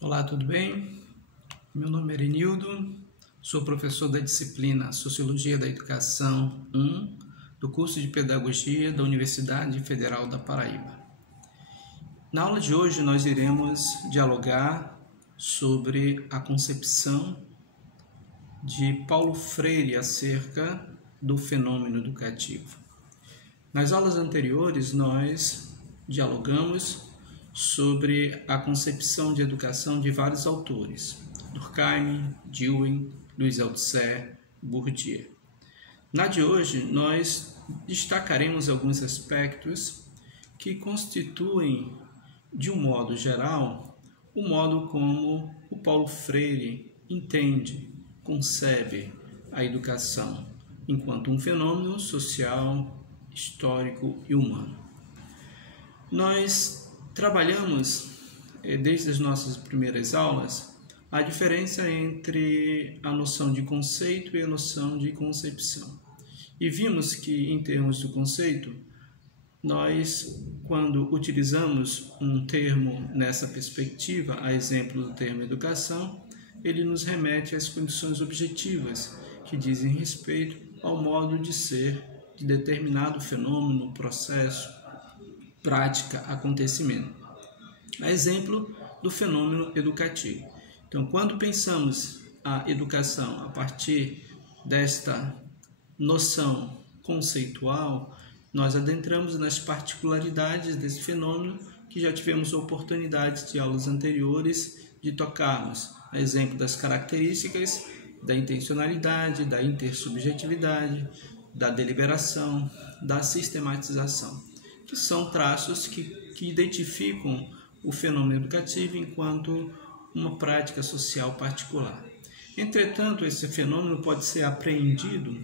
Olá, tudo bem? Meu nome é Erenildo, sou professor da disciplina Sociologia da Educação 1 do curso de Pedagogia da Universidade Federal da Paraíba. Na aula de hoje nós iremos dialogar sobre a concepção de Paulo Freire acerca do fenômeno educativo. Nas aulas anteriores nós dialogamos sobre a concepção de educação de vários autores, Durkheim, Dewey, Louis Althusser, Bourdieu. Na de hoje, nós destacaremos alguns aspectos que constituem, de um modo geral, o modo como o Paulo Freire entende, concebe a educação enquanto um fenômeno social, histórico e humano. Nós trabalhamos, desde as nossas primeiras aulas, a diferença entre a noção de conceito e a noção de concepção. E vimos que, em termos do conceito, nós, quando utilizamos um termo nessa perspectiva, a exemplo do termo educação, ele nos remete às condições objetivas que dizem respeito ao modo de ser de determinado fenômeno, processo, prática, acontecimento. A exemplo do fenômeno educativo. Então, quando pensamos a educação a partir desta noção conceitual, nós adentramos nas particularidades desse fenômeno que já tivemos oportunidades de aulas anteriores de tocarmos. A exemplo das características da intencionalidade, da intersubjetividade, da deliberação, da sistematização, que são traços que identificam o fenômeno educativo enquanto uma prática social particular. Entretanto, esse fenômeno pode ser apreendido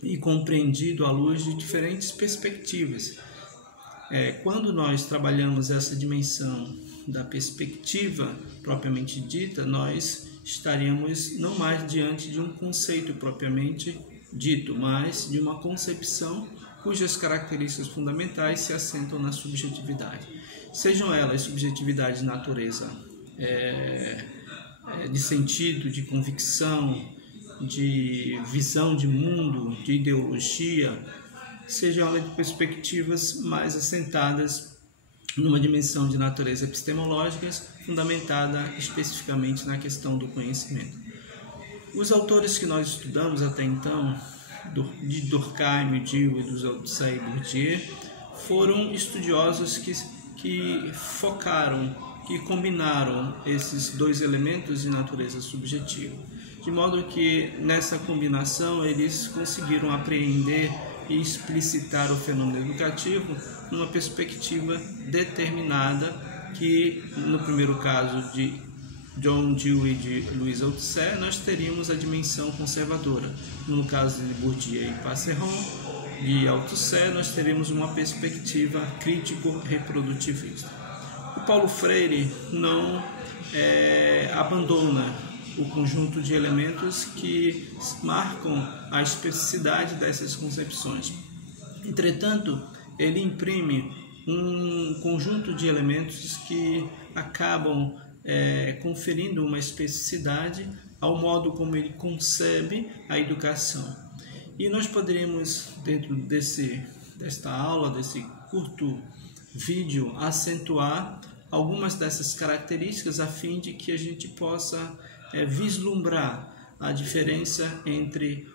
e compreendido à luz de diferentes perspectivas. Quando nós trabalhamos essa dimensão da perspectiva propriamente dita, nós estaríamos não mais diante de um conceito propriamente dito, mas de uma concepção cujas características fundamentais se assentam na subjetividade. Sejam elas subjetividade de natureza de sentido, de convicção, de visão de mundo, de ideologia, sejam elas de perspectivas mais assentadas numa dimensão de natureza epistemológica, fundamentada especificamente na questão do conhecimento. Os autores que nós estudamos até então, de Durkheim, Dewey, Althusser e Bourdieu, foram estudiosos que focaram, que combinaram esses dois elementos de natureza subjetiva, de modo que nessa combinação eles conseguiram apreender e explicitar o fenômeno educativo numa perspectiva determinada, que no primeiro caso de John Dewey e de Louis Althusser, nós teríamos a dimensão conservadora. No caso de Bourdieu e Passeron, de Althusser, nós teríamos uma perspectiva crítico-reprodutivista. O Paulo Freire não abandona o conjunto de elementos que marcam a especificidade dessas concepções. Entretanto, ele imprime um conjunto de elementos que acabam conferindo uma especificidade ao modo como ele concebe a educação. E nós poderíamos, dentro desta aula, desse curto vídeo, acentuar algumas dessas características a fim de que a gente possa vislumbrar a diferença entre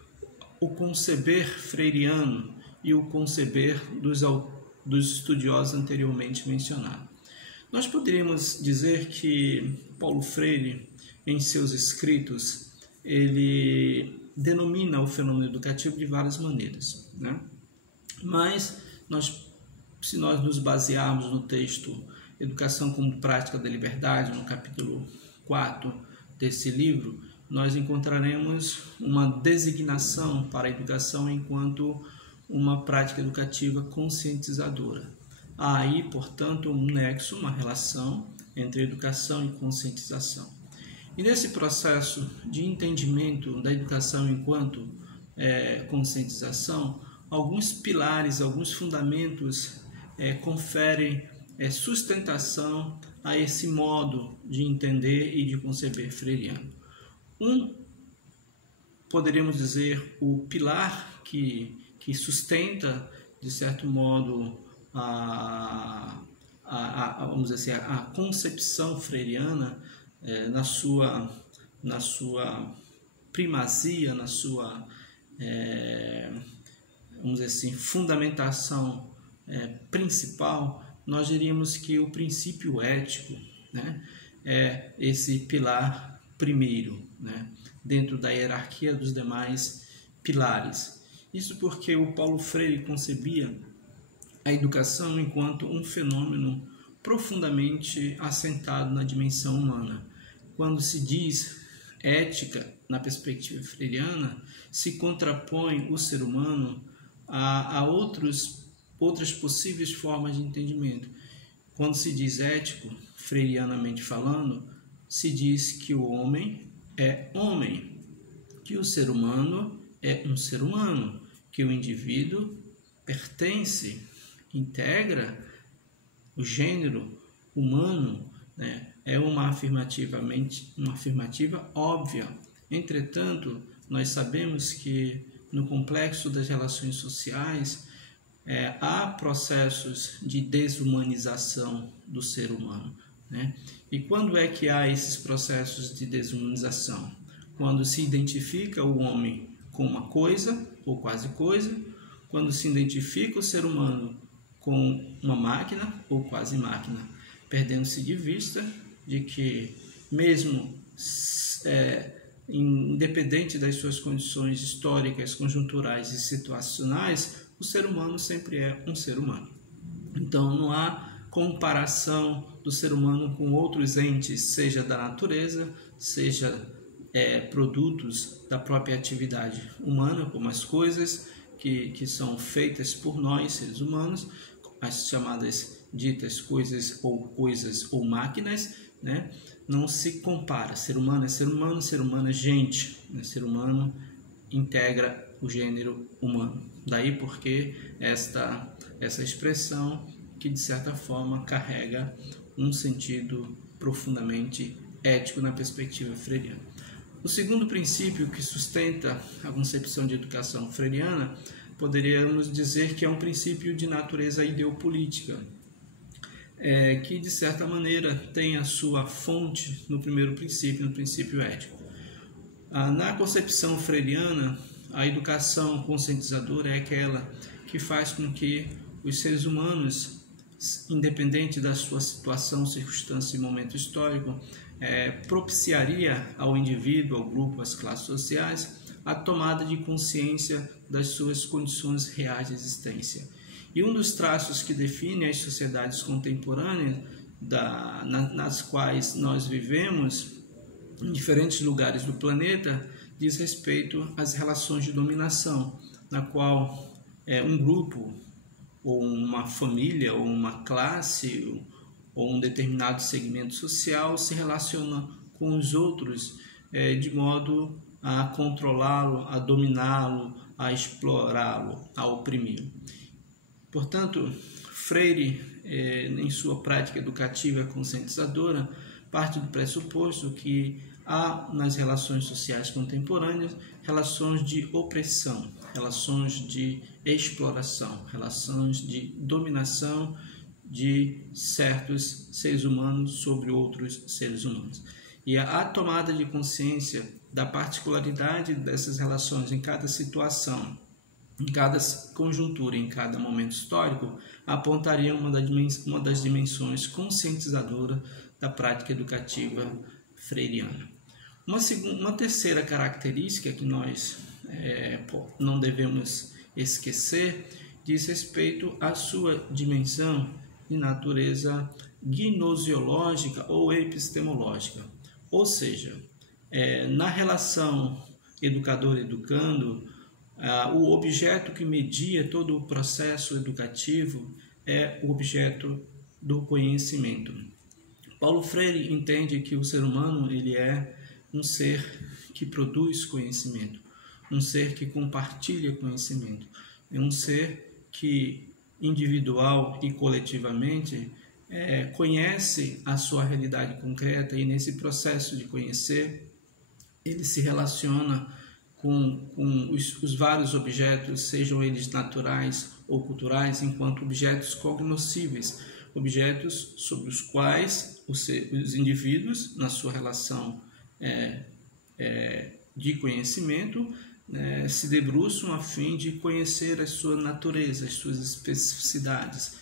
o conceber freiriano e o conceber dos estudiosos anteriormente mencionados. Nós poderíamos dizer que Paulo Freire, em seus escritos, ele denomina o fenômeno educativo de várias maneiras, né? Mas, se nós nos basearmos no texto Educação como Prática da Liberdade, no capítulo 4 desse livro, nós encontraremos uma designação para a educação enquanto uma prática educativa conscientizadora. Há aí, portanto, um nexo, uma relação entre educação e conscientização. E nesse processo de entendimento da educação enquanto conscientização, alguns pilares, alguns fundamentos conferem sustentação a esse modo de entender e de conceber freiriano. Poderíamos dizer, o pilar que sustenta, de certo modo, vamos dizer assim, a concepção freiriana na sua primazia, na sua, vamos dizer assim, fundamentação principal, nós diríamos que o princípio ético, né, é esse pilar primeiro, né, dentro da hierarquia dos demais pilares. Isso porque o Paulo Freire concebia a educação enquanto um fenômeno profundamente assentado na dimensão humana. Quando se diz ética, na perspectiva freiriana, se contrapõe o ser humano a outras possíveis formas de entendimento. Quando se diz ético, freirianamente falando, se diz que o homem é homem, que o ser humano é um ser humano, que o indivíduo pertence, integra o gênero humano, né? É uma afirmativa óbvia. Entretanto, nós sabemos que no complexo das relações sociais há processos de desumanização do ser humano, né? E quando é que há esses processos de desumanização? Quando se identifica o homem com uma coisa ou quase coisa, quando se identifica o ser humano com uma máquina ou quase máquina, perdendo-se de vista de que, mesmo independente das suas condições históricas, conjunturais e situacionais, o ser humano sempre é um ser humano. Então, não há comparação do ser humano com outros entes, seja da natureza, seja produtos da própria atividade humana, como as coisas que são feitas por nós, seres humanos, as chamadas ditas coisas ou máquinas, né? Não se compara. Ser humano é ser humano, ser humano é gente, né? Ser humano integra o gênero humano. Daí porque essa expressão que, de certa forma, carrega um sentido profundamente ético na perspectiva freiriana. O segundo princípio que sustenta a concepção de educação freiriana, poderíamos dizer que é um princípio de natureza ideopolítica, que, de certa maneira, tem a sua fonte no primeiro princípio, no princípio ético. Na concepção freiriana, a educação conscientizadora é aquela que faz com que os seres humanos, independente da sua situação, circunstância e momento histórico, propiciaria ao indivíduo, ao grupo, às classes sociais, a tomada de consciência das suas condições reais de existência. E um dos traços que define as sociedades contemporâneas, nas quais nós vivemos, em diferentes lugares do planeta, diz respeito às relações de dominação, na qual um grupo, ou uma família, ou uma classe, ou um determinado segmento social se relaciona com os outros de modo a controlá-lo, a dominá-lo, a explorá-lo, a oprimi-lo. Portanto, Freire, em sua prática educativa conscientizadora, parte do pressuposto que há nas relações sociais contemporâneas relações de opressão, relações de exploração, relações de dominação de certos seres humanos sobre outros seres humanos. E a tomada de consciência da particularidade dessas relações em cada situação, em cada conjuntura, em cada momento histórico, apontaria uma das dimensões conscientizadoras da prática educativa freiriana. Uma terceira característica que nós não devemos esquecer diz respeito à sua dimensão de natureza gnosiológica ou epistemológica. Ou seja, na relação educador-educando, o objeto que media todo o processo educativo é o objeto do conhecimento. Paulo Freire entende que o ser humano ele é um ser que produz conhecimento, um ser que compartilha conhecimento, é um ser que individual e coletivamente conhece a sua realidade concreta e nesse processo de conhecer, ele se relaciona com os vários objetos, sejam eles naturais ou culturais, enquanto objetos cognoscíveis, objetos sobre os quais os indivíduos, na sua relação de conhecimento, se debruçam a fim de conhecer a sua natureza, as suas especificidades.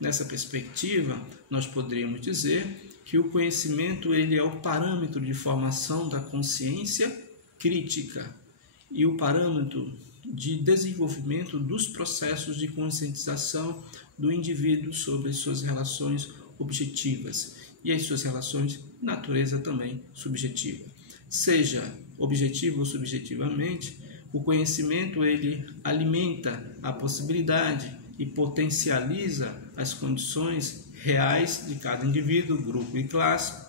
Nessa perspectiva, nós poderíamos dizer que o conhecimento ele é o parâmetro de formação da consciência crítica e o parâmetro de desenvolvimento dos processos de conscientização do indivíduo sobre as suas relações objetivas e as suas relações de natureza também subjetiva. Seja objetivo ou subjetivamente, o conhecimento ele alimenta a possibilidade e potencializa as condições reais de cada indivíduo, grupo e classe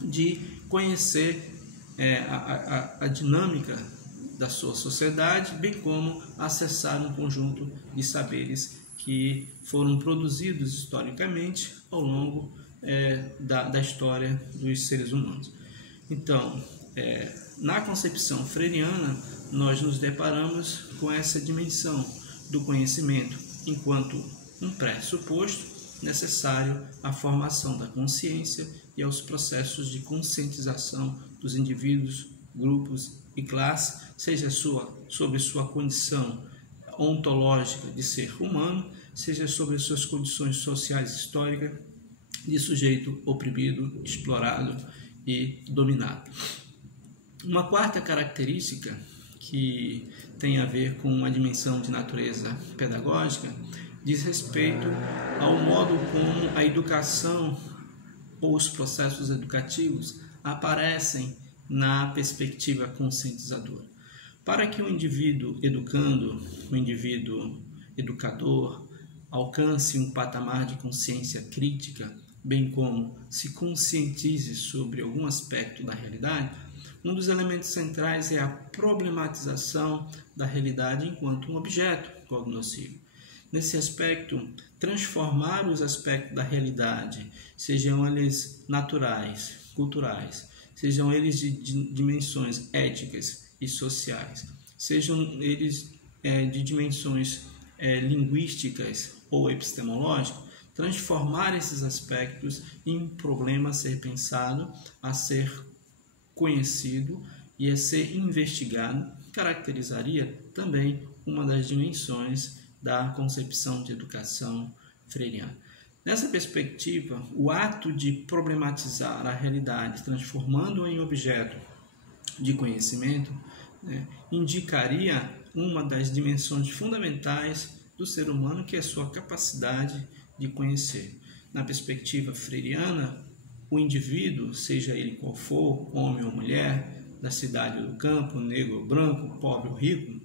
de conhecer a dinâmica da sua sociedade, bem como acessar um conjunto de saberes que foram produzidos historicamente ao longo da história dos seres humanos. Então, na concepção freiriana, nós nos deparamos com essa dimensão do conhecimento enquanto um pressuposto necessário à formação da consciência e aos processos de conscientização dos indivíduos, grupos e classes, seja sobre sua condição ontológica de ser humano, seja sobre suas condições sociais históricas de sujeito oprimido, explorado e dominado. Uma quarta característica que tem a ver com a dimensão de natureza pedagógica diz respeito ao modo como a educação ou os processos educativos aparecem na perspectiva conscientizadora. Para que o indivíduo educando, o indivíduo educador, alcance um patamar de consciência crítica, bem como se conscientize sobre algum aspecto da realidade, um dos elementos centrais é a problematização da realidade enquanto um objeto cognoscível. Nesse aspecto, transformar os aspectos da realidade, sejam eles naturais, culturais, sejam eles de dimensões éticas e sociais, sejam eles de dimensões linguísticas ou epistemológicas, transformar esses aspectos em um problema a ser pensado, a ser conhecido e a ser investigado, caracterizaria também uma das dimensões da concepção de educação freiriana. Nessa perspectiva, o ato de problematizar a realidade, transformando-a em objeto de conhecimento, indicaria uma das dimensões fundamentais do ser humano, que é a sua capacidade de conhecer. Na perspectiva freiriana, o indivíduo, seja ele qual for, homem ou mulher, da cidade ou do campo, negro ou branco, pobre ou rico,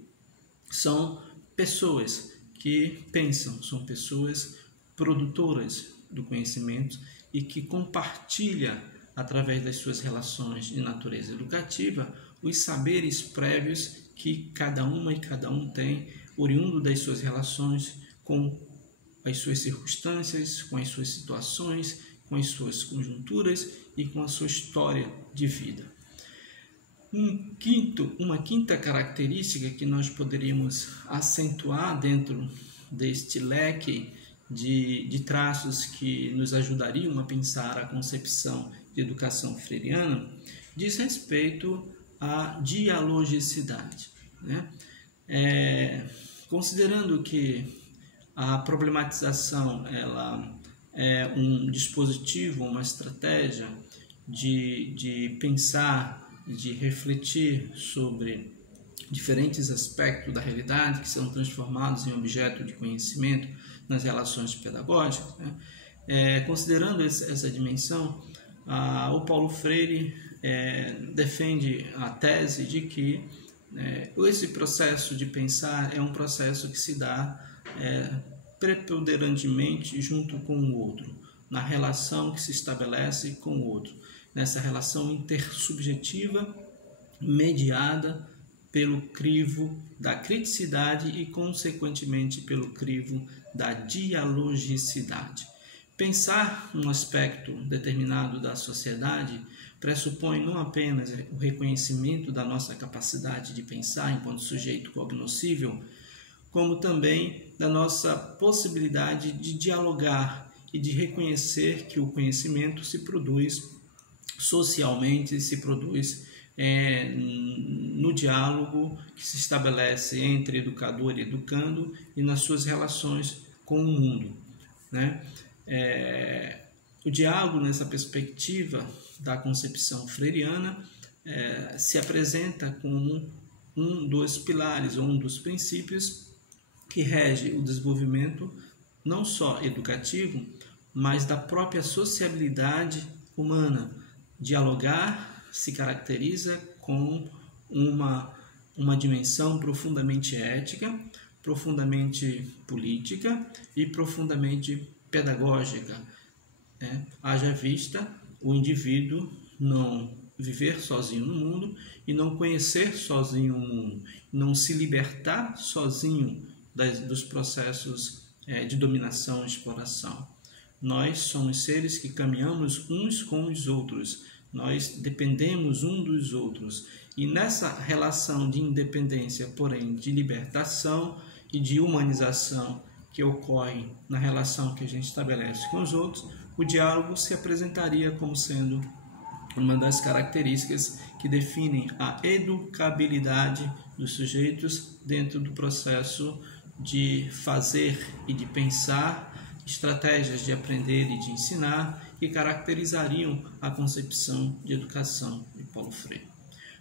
são pessoas que pensam, são pessoas produtoras do conhecimento e que compartilham, através das suas relações de natureza educativa, os saberes prévios que cada uma e cada um tem, oriundo das suas relações com as suas circunstâncias, com as suas situações, com as suas conjunturas e com a sua história de vida. Uma quinta característica que nós poderíamos acentuar dentro deste leque de traços que nos ajudariam a pensar a concepção de educação freiriana diz respeito à dialogicidade. Considerando que a problematização ela é um dispositivo, uma estratégia de pensar, de refletir sobre diferentes aspectos da realidade que são transformados em objeto de conhecimento nas relações pedagógicas, considerando essa dimensão, o Paulo Freire defende a tese de que esse processo de pensar é um processo que se dá preponderantemente junto com o outro, na relação que se estabelece com o outro, nessa relação intersubjetiva mediada pelo crivo da criticidade e, consequentemente, pelo crivo da dialogicidade. Pensar um aspecto determinado da sociedade pressupõe não apenas o reconhecimento da nossa capacidade de pensar enquanto sujeito cognoscível, como também da nossa possibilidade de dialogar e de reconhecer que o conhecimento se produz socialmente, se produz no diálogo que se estabelece entre educador e educando e nas suas relações com o mundo, né? O diálogo, nessa perspectiva da concepção freiriana, se apresenta como um dos pilares ou um dos princípios que rege o desenvolvimento não só educativo, mas da própria sociabilidade humana. Dialogar se caracteriza com uma dimensão profundamente ética, profundamente política e profundamente pedagógica, né? Haja vista o indivíduo não viver sozinho no mundo e não conhecer sozinho o mundo, não se libertar sozinho dos processos de dominação e exploração. Nós somos seres que caminhamos uns com os outros, nós dependemos uns dos outros, e nessa relação de independência, porém de libertação e de humanização que ocorre na relação que a gente estabelece com os outros, o diálogo se apresentaria como sendo uma das características que definem a educabilidade dos sujeitos dentro do processo de fazer e de pensar estratégias de aprender e de ensinar que caracterizariam a concepção de educação de Paulo Freire.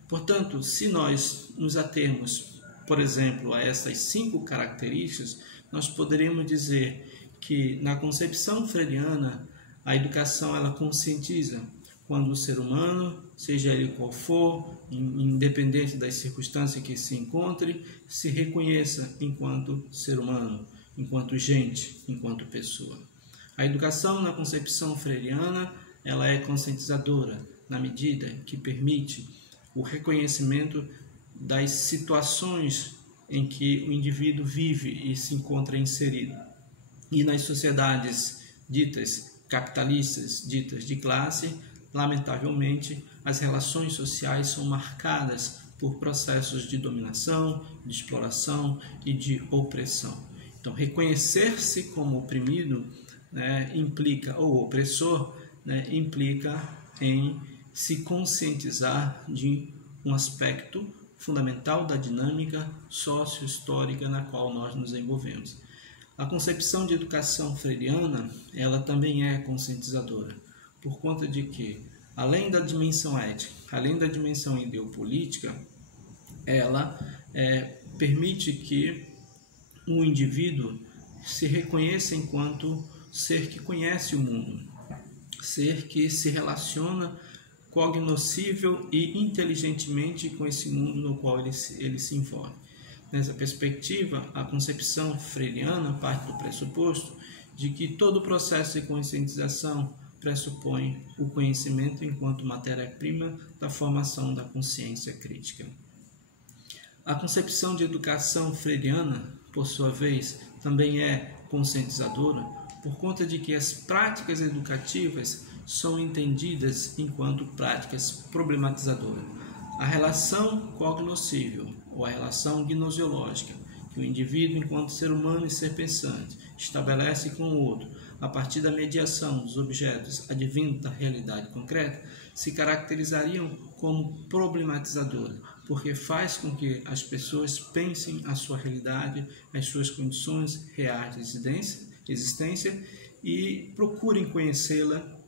Portanto, se nós nos atermos, por exemplo, a essas 5 características, nós poderemos dizer que na concepção freiriana a educação ela conscientiza quando o ser humano, seja ele qual for, independente das circunstâncias que se encontre, se reconheça enquanto ser humano, enquanto gente, enquanto pessoa. A educação na concepção freiriana, ela é conscientizadora na medida que permite o reconhecimento das situações em que o indivíduo vive e se encontra inserido. E nas sociedades ditas capitalistas, ditas de classe, lamentavelmente, as relações sociais são marcadas por processos de dominação, de exploração e de opressão. Então, reconhecer-se como oprimido, né, implica, ou opressor, né, implica em se conscientizar de um aspecto fundamental da dinâmica sócio-histórica na qual nós nos envolvemos. A concepção de educação freiriana, ela também é conscientizadora, por conta de que, além da dimensão ética, além da dimensão ideopolítica, ela permite que o indivíduo se reconheça enquanto ser que conhece o mundo, ser que se relaciona cognoscível e inteligentemente com esse mundo no qual ele se envolve. Nessa perspectiva, a concepção freiriana parte do pressuposto de que todo o processo de conscientização pressupõe o conhecimento enquanto matéria-prima da formação da consciência crítica. A concepção de educação freiriana, por sua vez, também é conscientizadora por conta de que as práticas educativas são entendidas enquanto práticas problematizadoras. A relação cognoscível ou a relação gnosiológica que o indivíduo, enquanto ser humano e ser pensante, estabelece com o outro a partir da mediação dos objetos advindos da realidade concreta, se caracterizariam como problematizadora, porque faz com que as pessoas pensem a sua realidade, as suas condições reais de existência e procurem conhecê-la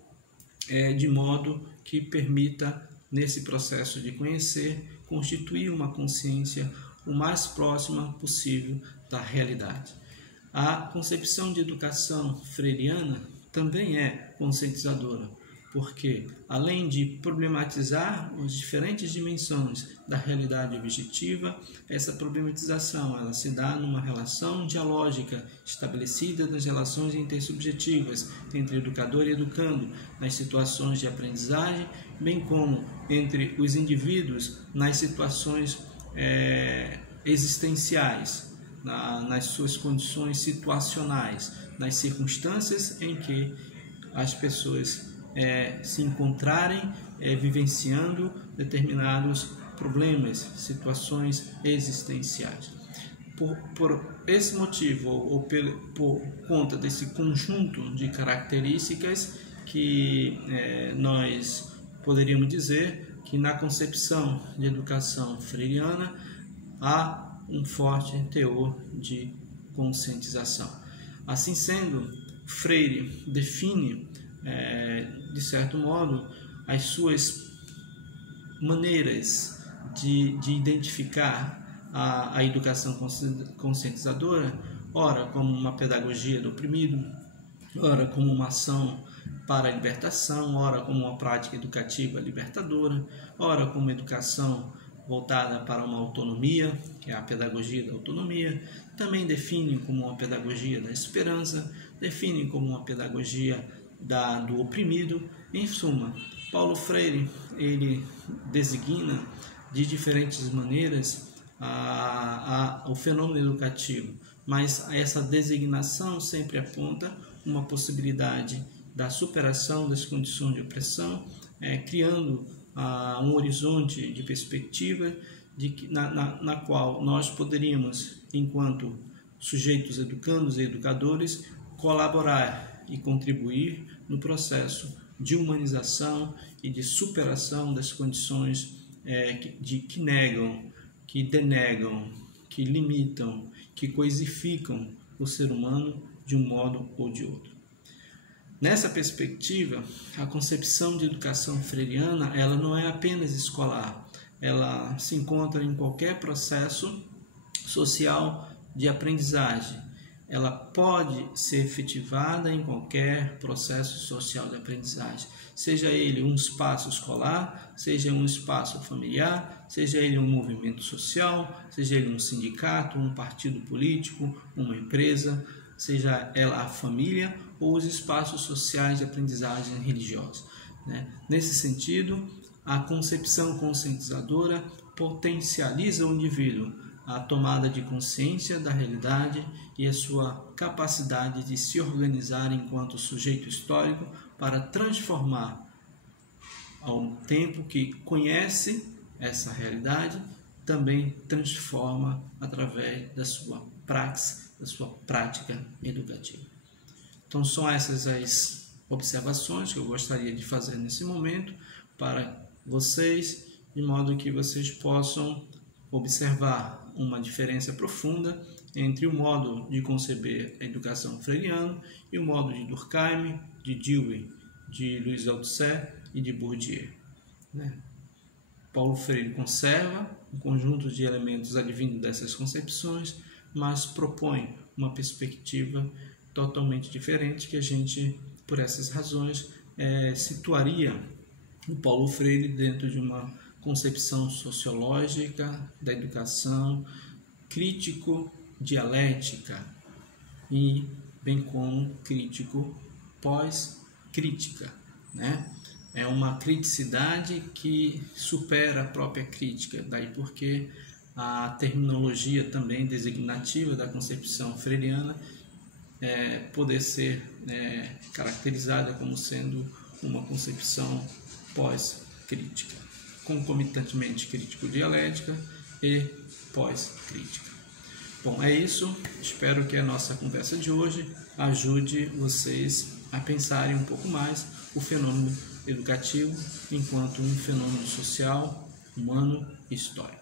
de modo que permita, nesse processo de conhecer, constituir uma consciência o mais próxima possível da realidade. A concepção de educação freiriana também é conscientizadora, porque, além de problematizar as diferentes dimensões da realidade objetiva, essa problematização ela se dá numa relação dialógica estabelecida nas relações intersubjetivas entre educador e educando, nas situações de aprendizagem, bem como entre os indivíduos nas situações existenciais, nas suas condições situacionais, nas circunstâncias em que as pessoas se encontrarem vivenciando determinados problemas, situações existenciais. Por esse motivo, ou por conta desse conjunto de características que nós poderíamos dizer que na concepção de educação freiriana há um forte teor de conscientização. Assim sendo, Freire define, de certo modo, as suas maneiras de identificar a educação conscientizadora, ora como uma pedagogia do oprimido, ora como uma ação para a libertação, ora como uma prática educativa libertadora, ora como educação voltada para uma autonomia, que é a pedagogia da autonomia. Também define como uma pedagogia da esperança, define como uma pedagogia do oprimido. Em suma, Paulo Freire ele designa de diferentes maneiras o fenômeno educativo, mas essa designação sempre aponta uma possibilidade da superação das condições de opressão, criando um horizonte de perspectiva na qual nós poderíamos, enquanto sujeitos educandos e educadores, colaborar e contribuir no processo de humanização e de superação das condições que negam, que denegam, que limitam, que coisificam o ser humano de um modo ou de outro. Nessa perspectiva, a concepção de educação freiriana ela não é apenas escolar, ela se encontra em qualquer processo social de aprendizagem. Ela pode ser efetivada em qualquer processo social de aprendizagem, seja ele um espaço escolar, seja um espaço familiar, seja ele um movimento social, seja ele um sindicato, um partido político, uma empresa, seja ela a família ou os espaços sociais de aprendizagem religiosa. Nesse sentido, a concepção conscientizadora potencializa o indivíduo, a tomada de consciência da realidade e a sua capacidade de se organizar enquanto sujeito histórico para transformar ao tempo que conhece essa realidade, também transforma através da sua praxis, da sua prática educativa. Então são essas as observações que eu gostaria de fazer nesse momento para vocês, de modo que vocês possam observar uma diferença profunda entre o modo de conceber a educação freiriana e o modo de Durkheim, de Dewey, de Louis Althusser e de Bourdieu. Paulo Freire conserva um conjunto de elementos advindos dessas concepções, mas propõe uma perspectiva totalmente diferente que a gente, por essas razões, situaria o Paulo Freire dentro de uma concepção sociológica da educação, crítico-dialética e bem como crítico pós-crítica, É uma criticidade que supera a própria crítica, daí porque a terminologia também designativa da concepção freiriana poder ser caracterizada como sendo uma concepção pós-crítica, concomitantemente crítico-dialética e pós-crítica. Bom, é isso. Espero que a nossa conversa de hoje ajude vocês a pensarem um pouco mais o fenômeno educativo enquanto um fenômeno social, humano e histórico.